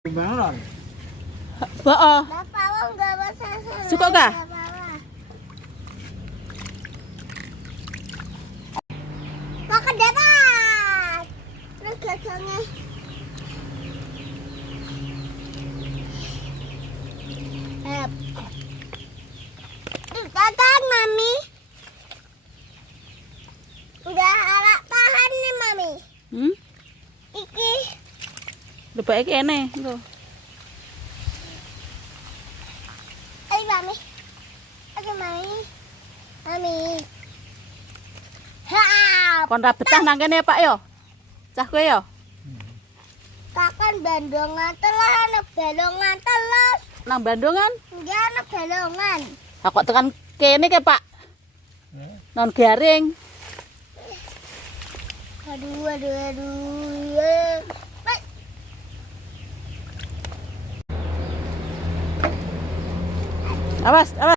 Beneran. Bapak, Bapak lo nggak bisa suka gak? Makan dapat. Terus gajahnya. Datang mami. Udah alat tahan nih mami. Iki. Lupa iki ene, lho. Ayo mami. Ayo mami. Mami. Ha. Kon ra betah nang kene Pak yo. Cah kowe yo. Kakan bandongan telah anak balongan telas. Nang Bandungan. Enggak anak balongan. Lah kok tekan kene ke Pak? Non garing. Aduh. Awas, awas.